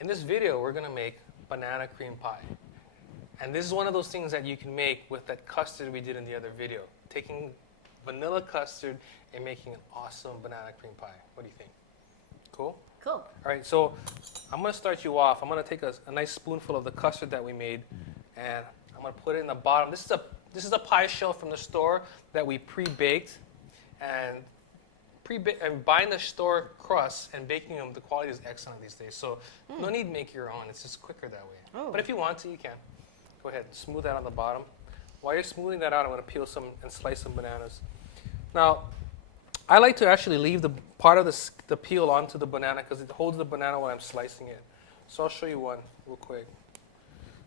In this video, we're gonna make banana cream pie. And this is one of those things that you can make with that custard we did in the other video. Taking vanilla custard and making an awesome banana cream pie. What do you think? Cool? Cool. All right, so I'm gonna start you off. I'm gonna take a nice spoonful of the custard that we made, and I'm gonna put it in the bottom. This is a pie shell from the store that we pre-baked, and buying the store crust and baking them, the quality is excellent these days. So no need to make your own. It's just quicker that way. Oh. But if you want to, you can. Go ahead and smooth that on the bottom. While you're smoothing that out, I'm gonna peel some and slice some bananas. Now, I like to actually leave the part of the peel onto the banana because it holds the banana while I'm slicing it. So I'll show you one real quick.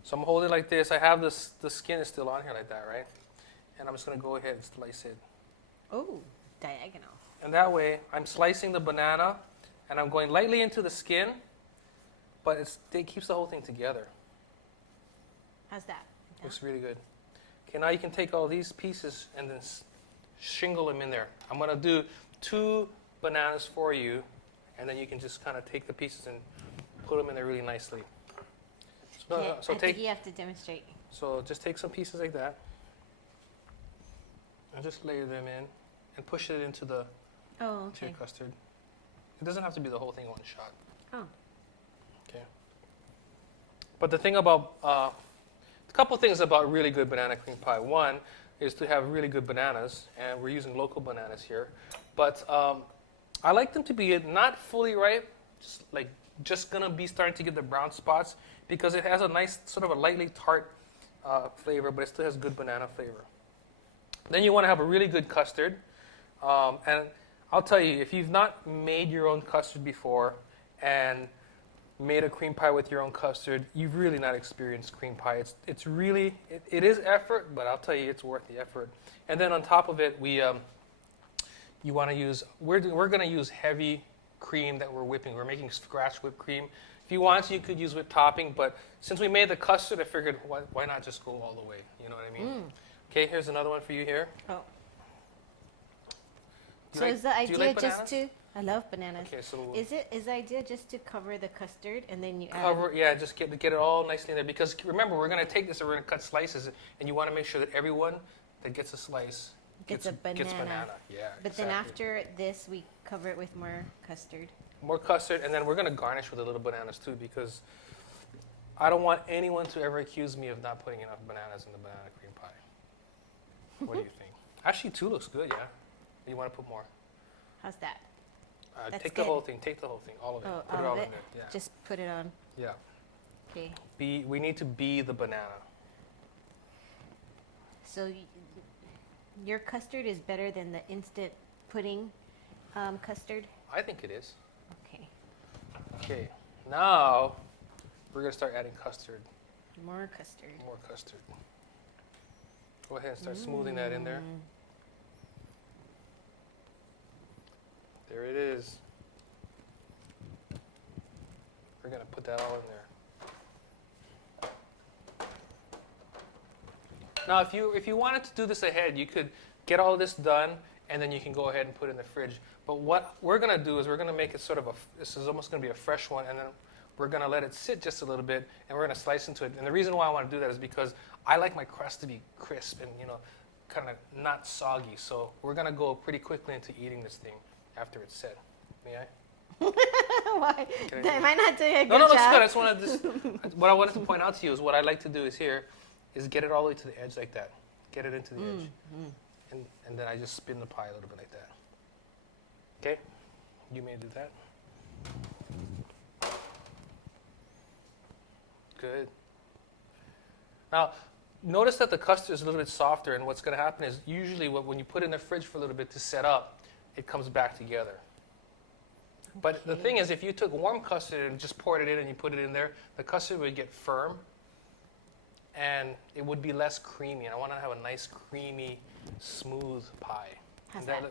So I'm holding it like this. I have the skin is still on here like that, right? And I'm just gonna go ahead and slice it. Oh, diagonal. And that way, I'm slicing the banana, and I'm going lightly into the skin, but it keeps the whole thing together. How's that? Looks really good. Okay, now you can take all these pieces and then shingle them in there. I'm gonna do 2 bananas for you, and then you can just kind of take the pieces and put them in there really nicely. Okay, I think you have to demonstrate. So just take some pieces like that, and just layer them in, and push it into the to your custard. It doesn't have to be the whole thing in one shot. Oh. Okay. But the thing about a couple things about really good banana cream pie. One is to have really good bananas, and we're using local bananas here. But I like them to be not fully ripe, just gonna be starting to get the brown spots because it has a nice sort of a lightly tart flavor, but it still has good banana flavor. Then you want to have a really good custard, and I'll tell you, if you've not made your own custard before and made a cream pie with your own custard, you've really not experienced cream pie. It's really, it is effort, but I'll tell you, it's worth the effort. And then on top of it, you want to use, we're going to use heavy cream that we're whipping. We're making scratch whipped cream. If you want to, you could use whipped topping, but since we made the custard, I figured, why not just go all the way? You know what I mean? Okay, here's another one for you here. Oh. So is the idea just to? I love bananas. Okay, so is the idea just to cover the custard and then you cover? Yeah, just get it all nicely in there. Because remember, we're going to take this and we're going to cut slices, and you want to make sure that everyone that gets a slice gets a banana. Gets banana. Yeah. But then after this, we cover it with more custard. More custard, and then we're going to garnish with a little bananas too, because I don't want anyone to ever accuse me of not putting enough bananas in the banana cream pie. What do you think? Actually, 2 looks good. Yeah. You want to put more? How's that? Take the whole thing. Take the whole thing. All of it. Oh, put it all in there. Yeah. Just put it on. Yeah. Okay. We need to be the banana. So your custard is better than the instant pudding custard? I think it is. Okay. Okay. Now we're gonna start adding custard. More custard. More custard. Go ahead and start smoothing that in there. There it is. We're going to put that all in there. Now, if you wanted to do this ahead, you could get all this done, and then you can go ahead and put it in the fridge. But what we're going to do is we're going to make it sort of this is almost going to be a fresh one, and then we're going to let it sit just a little bit, and we're going to slice into it. And the reason why I want to do that is because I like my crust to be crisp and, kind of not soggy. So we're going to go pretty quickly into eating this thing after it's set. May I? Why? Am I not doing a good job? No, job? that's good. I just wanted what I wanted to point out to you is what I like to do is get it all the way to the edge like that. Get it into the edge. And then I just spin the pie a little bit like that. Okay? You may do that. Good. Now, notice that the custard is a little bit softer, and what's going to happen is usually when you put it in the fridge for a little bit to set up, it comes back together. But the thing is, if you took warm custard and just poured it in and you put it in there, the custard would get firm, and it would be less creamy. And I want to have a nice, creamy, smooth pie. How's that?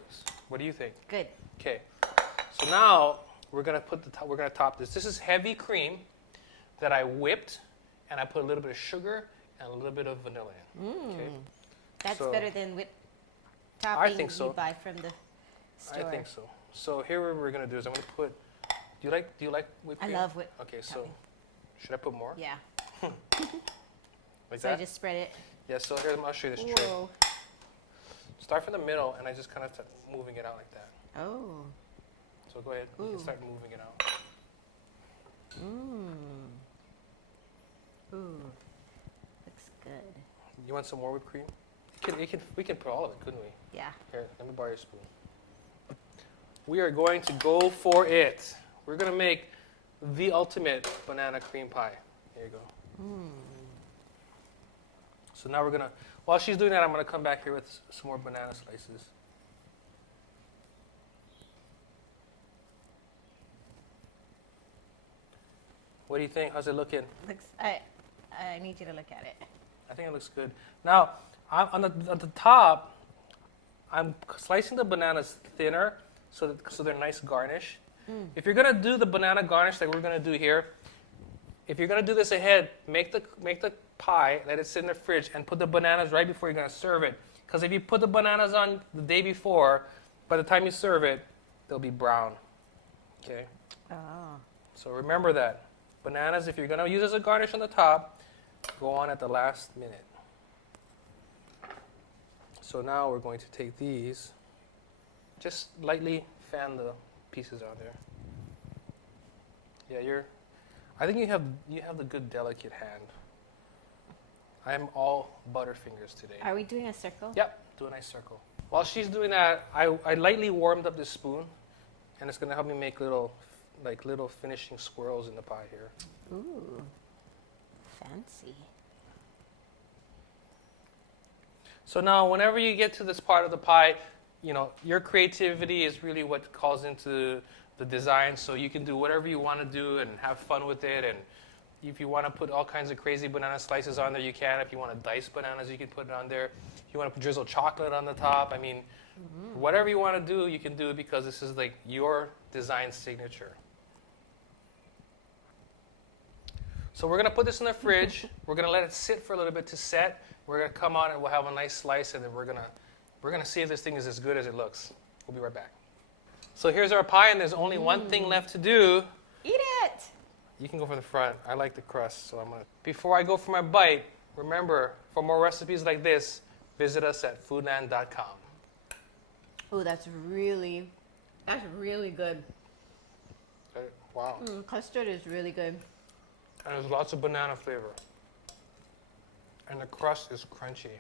What do you think? Good. Okay. So now we're going to top this. This is heavy cream that I whipped, and I put a little bit of sugar and a little bit of vanilla in. Okay. That's better than whipped topping you buy from the store. I think so. So here what we're going to do is I'm going to put, do you like whipped cream? I love whipped Okay, so topping. Should I put more? Yeah. Like So that? I just spread it. Yeah, so here, I'll show you this trick. Whoa. Start from the middle, and I just kind of start moving it out like that. Oh. So go ahead, you Ooh. can start moving it out. Mmm. Ooh. Looks good. You want some more whipped cream? We can put all of it, couldn't we? Yeah. Here, let me borrow your spoon. We are going to go for it. We're going to make the ultimate banana cream pie. Here you go. Mmm. So now we're going to, while she's doing that, I'm going to come back here with some more banana slices. What do you think? How's it looking? Looks. I need you to look at it. I think it looks good. Now, on the top, I'm slicing the bananas thinner so they're nice garnish. If you're gonna do the banana garnish like we're gonna do here, if you're gonna do this ahead, make the pie, let it sit in the fridge, and put the bananas right before you're gonna serve it. Because if you put the bananas on the day before, by the time you serve it, they'll be brown. Okay. Oh. So remember that. Bananas, if you're gonna use as a garnish on the top, go on at the last minute. So now we're going to take these, just lightly fan the pieces out there. Yeah, I think you have the good delicate hand. I'm all butterfingers today. Are we doing a circle? Yep, do a nice circle. While she's doing that, I lightly warmed up this spoon, and it's gonna help me make little finishing swirls in the pie here. Ooh. Fancy. So now, whenever you get to this part of the pie, your creativity is really what calls into the design. So you can do whatever you want to do and have fun with it. And if you want to put all kinds of crazy banana slices on there, you can. If you want to dice bananas, you can put it on there. If you want to drizzle chocolate on the top, I mean, whatever you want to do, you can do it because this is like your design signature. So we're going to put this in the fridge. We're going to let it sit for a little bit to set. We're going to come on and we'll have a nice slice, and then we're going to see if this thing is as good as it looks. We'll be right back. So here's our pie, and there's only one thing left to do. Eat it! You can go for the front. I like the crust, so I'm going to. Before I go for my bite, remember, for more recipes like this, visit us at foodland.com. Oh, that's really good. Wow. Custard is really good. And there's lots of banana flavor. And the crust is crunchy.